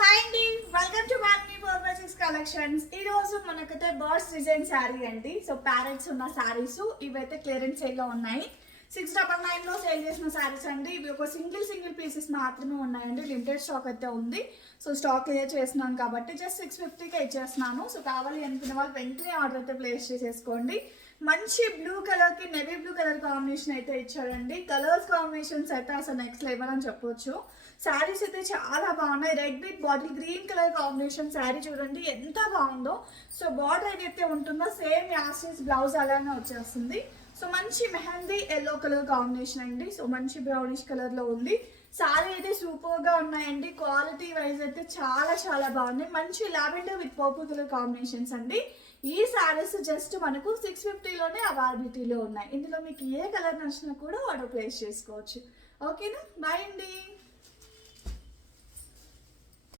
Hi అండి, welcome to వాల్మీ purposes collections. ఈ రోజు మనకైతే బర్డ్స్ డిజైన్ శారీ అండి. సో ప్యారెట్స్ ఉన్న శారీస్ ఇవైతే క్లియరెన్స్ సేల్ లో ఉన్నాయి. 699 లో సేల్ చేసిన శారీస్ అండి. ఇవి ఒక సింగిల్ పీసెస్ మాత్రమే ఉన్నాయండి. లిమిటెడ్ స్టాక్ అయితే ఉంది. సో స్టాక్ క్లియర్ చేస్తున్నాను కాబట్టి జస్ట్ 650కే ఇచ్చేస్తున్నాను. సో కావాలి అనుకున్న వాళ్ళు వెంటనే ఆర్డర్ అయితే ప్లేస్ చేసేసుకోండి. మంచి బ్లూ కలర్ కి నేవీ బ్లూ కలర్ కాంబినేషన్ అయితే ఇచ్చారండి. కలర్స్ కాంబినేషన్స్ అయితే అసలు నెక్స్ట్ లెవెల్ అని చెప్పొచ్చు. శారీస్ అయితే చాలా బాగున్నాయి. Red with bottle green colour combination sari చూడండి ఎంత బాగుందో. సో బార్డర్ ఏదైతే ఉంటుందో సేమ్ యాసిస్ బ్లౌజ్ అలానే వచ్చేస్తుంది. సో మంచి మెహందీ ఎల్లో కలర్ కాంబినేషన్ అండి. సో మంచి బ్రౌనిష్ కలర్ లో ఉంది. శారీ అయితే సూపర్ గా ఉన్నాయండి. క్వాలిటీ వైజ్ అయితే చాలా బాగున్నాయి. మంచి lavender with purple colour combinations అండి. ఈ శారీస్ జస్ట్ మనకు 650లోనే అవైలబిలిటీలో ఉన్నాయి. ఇందులో మీకు ఏ కలర్ నచ్చినా కూడా ఆర్డర్ ప్లేస్ చేసుకోవచ్చు. ఓకేనా, బాయ్ అండి.